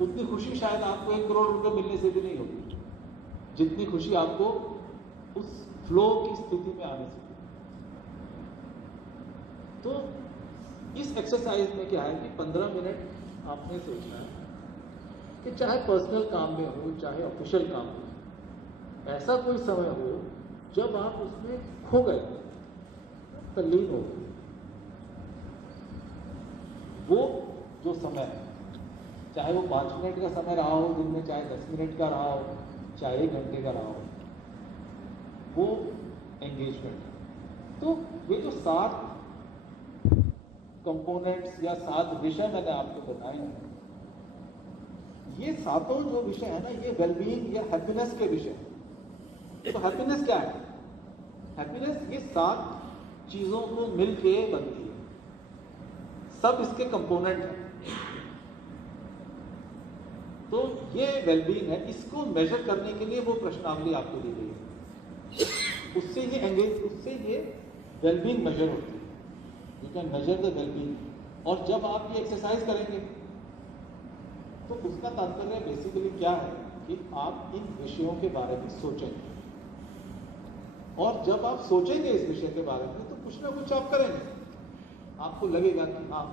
उतनी खुशी शायद आपको 1 करोड़ रुपए मिलने से भी नहीं होगी, जितनी खुशी आपको उस फ्लो की स्थिति में आने से। तो इस एक्सरसाइज में क्या है कि 15 मिनट आपने सोचना है कि चाहे पर्सनल काम में हो चाहे ऑफिशियल काम में हो, ऐसा कोई समय हो जब आप उसमें खो गए, तल्लीन हो गए। वो जो समय है, चाहे वो 5 मिनट का समय रहा हो दिन में, चाहे 10 मिनट का रहा हो, चाहे 1 घंटे का रहा हो, वो एंगेजमेंट है। तो ये जो 7 कंपोनेंट्स या 7 विषय मैंने आपको बताए हैं, ये सातों जो विषय है ना, ये वेलबीइंग या हैप्पीनेस के विषय हैं। तो हैप्पीनेस क्या है? हैप्पीनेस ये 7 चीजों को मिलके बनती है, सब इसके कंपोनेंट हैं। तो ये वेलबीइंग है, इसको मेजर करने के लिए वो प्रश्नावली आपको दी गई है, उससे ये वेलबीइंग मेजर होती है। You can measure the wellbeing. और जब आप ये एक्सरसाइज करेंगे तो उसका तात्पर्य बेसिकली क्या है कि आप इन विषयों के बारे में सोचेंगे, और जब आप सोचेंगे इस विषय के बारे में तो कुछ ना कुछ आप करेंगे। आपको लगेगा कि हाँ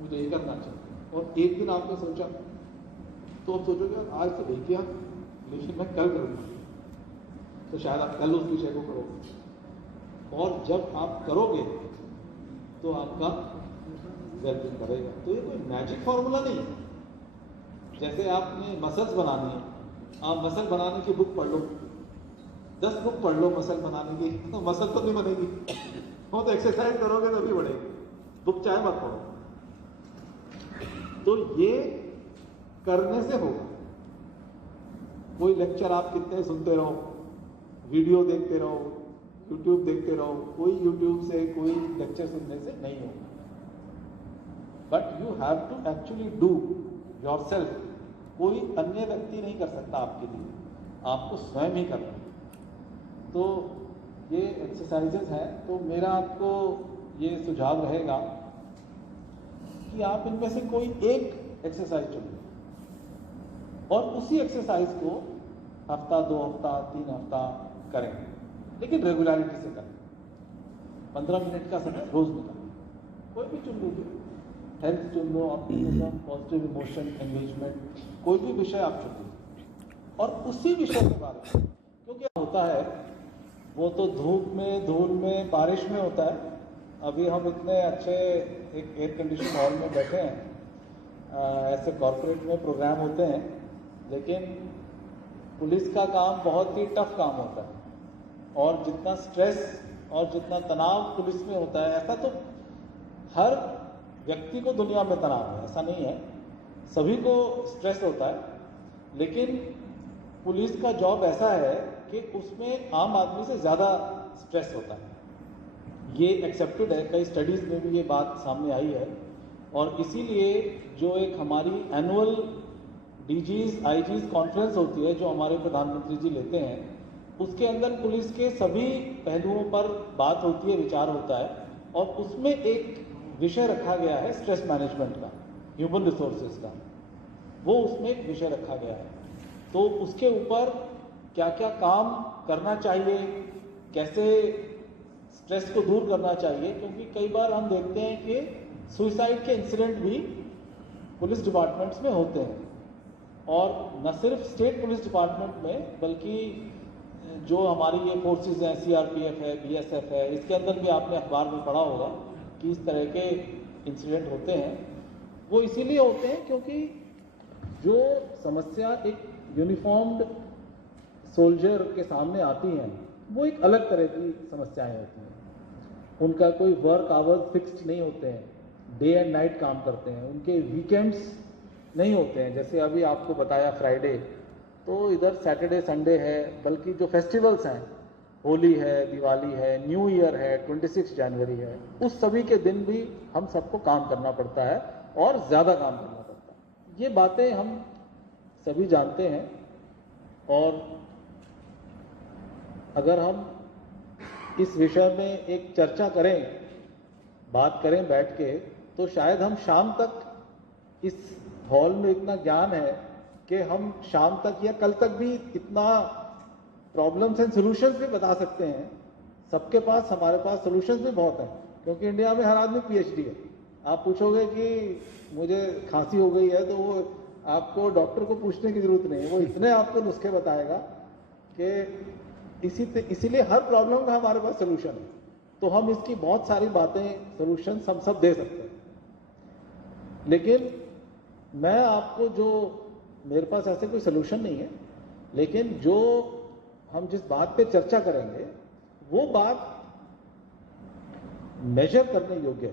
मुझे ये करना चाहिए, और एक दिन आपने सोचा तो आप सोचोगे आज तो नहीं किया, लेकिन मैं कल करूँगा, तो शायद आप कल उस विषय को करोगे, और जब आप करोगे तो आपका वेलबीइंग बढ़ेगा। तो ये कोई मैजिक फॉर्मूला नहीं है। जैसे आपने मसल्स बनानी है, आप मसल बनाने की बुक पढ़ लो, 10 बुक पढ़ लो मसल बनाने की, तो मसल तो नहीं बनेगी, वो तो एक्सरसाइज करोगे तो भी बढ़ेगी, बुक चाहे मत पढ़ो। तो ये करने से होगा। कोई लेक्चर आप कितने सुनते रहो, वीडियो देखते रहो, यूट्यूब देखते रहो, कोई यूट्यूब से कोई लेक्चर सुनने से नहीं होगा। But you have to actually do yourself. कोई अन्य व्यक्ति नहीं कर सकता आपके लिए, आपको स्वयं ही करना है। तो ये एक्सरसाइजेस हैं। तो मेरा आपको ये सुझाव रहेगा कि आप इनमें से कोई एक एक्सरसाइज चुनिए, और उसी एक्सरसाइज को हफ्ता, 2 हफ्ता, 3 हफ्ता करें, लेकिन रेगुलरिटी से करें। 15 मिनट का समय रोज निकालें, कोई भी चुन लीजिए, हेल्थ चुन लो, ऑप्टिमिज्म, पॉजिटिव इमोशन, एंगेजमेंट, कोई भी विषय आप चुन लीजिए, और उसी विषय के बारे में, क्योंकि होता है वो तो धूप में, धूल में, बारिश में होता है। अभी हम इतने अच्छे एक एयर कंडीशन हॉल में बैठे हैं, ऐसे कॉर्पोरेट में प्रोग्राम होते हैं, लेकिन पुलिस का काम बहुत ही टफ काम होता है, और जितना स्ट्रेस और जितना तनाव पुलिस में होता है, ऐसा तो हर व्यक्ति को दुनिया में तनाव है, ऐसा नहीं है, सभी को स्ट्रेस होता है। लेकिन पुलिस का जॉब ऐसा है कि उसमें आम आदमी से ज़्यादा स्ट्रेस होता है। ये एक्सेप्टेड है, कई स्टडीज़ में भी ये बात सामने आई है। और इसीलिए जो एक हमारी एनुअल डीजीज आईजीज कॉन्फ्रेंस होती है, जो हमारे प्रधानमंत्री जी लेते हैं, उसके अंदर पुलिस के सभी पहलुओं पर बात होती है, विचार होता है, और उसमें एक विषय रखा गया है स्ट्रेस मैनेजमेंट का, ह्यूमन रिसोर्सेज का, वो उसमें एक विषय रखा गया है। तो उसके ऊपर क्या क्या काम करना चाहिए, कैसे स्ट्रेस को दूर करना चाहिए, क्योंकि कई बार हम देखते हैं कि सुसाइड के इंसिडेंट भी पुलिस डिपार्टमेंट्स में होते हैं, और न सिर्फ स्टेट पुलिस डिपार्टमेंट में, बल्कि जो हमारी ये फोर्सेस हैं, सीआरपीएफ है, बीएसएफ है, इसके अंदर भी आपने अखबार में पढ़ा होगा कि इस तरह के इंसिडेंट होते हैं। वो इसीलिए होते हैं क्योंकि जो समस्या एक यूनिफॉर्म्ड सोल्जर के सामने आती हैं, वो एक अलग तरह की समस्याएं होती हैं। उनका कोई वर्क आवर्स फिक्स्ड नहीं होते हैं, डे एंड नाइट काम करते हैं, उनके वीकेंड्स नहीं होते हैं। जैसे अभी आपको बताया फ्राइडे, तो इधर सैटरडे संडे है, बल्कि जो फेस्टिवल्स हैं, होली है, दिवाली है, न्यू ईयर है, 26 जनवरी है, उस सभी के दिन भी हम सबको काम करना पड़ता है, और ज़्यादा काम करना पड़ता है। ये बातें हम सभी जानते हैं, और अगर हम इस विषय में एक चर्चा करें, बात करें बैठ के, तो शायद हम शाम तक इस हॉल में इतना ज्ञान है कि हम शाम तक या कल तक भी इतना प्रॉब्लम्स एंड सॉल्यूशंस भी बता सकते हैं। सबके पास, हमारे पास सॉल्यूशंस भी बहुत हैं, क्योंकि इंडिया में हर आदमी पीएचडी है। आप पूछोगे कि मुझे खांसी हो गई है, तो वो आपको डॉक्टर को पूछने की जरूरत नहीं है, वो इतने आपको नुस्खे बताएगा कि इसीलिए हर प्रॉब्लम का हमारे पास सोल्यूशन है। तो हम इसकी बहुत सारी बातें, सोल्यूशन हम सब दे सकते हैं। लेकिन मैं आपको जो, मेरे पास ऐसे कोई सोल्यूशन नहीं है, लेकिन जो हम जिस बात पे चर्चा करेंगे वो बात मेजर करने योग्य है।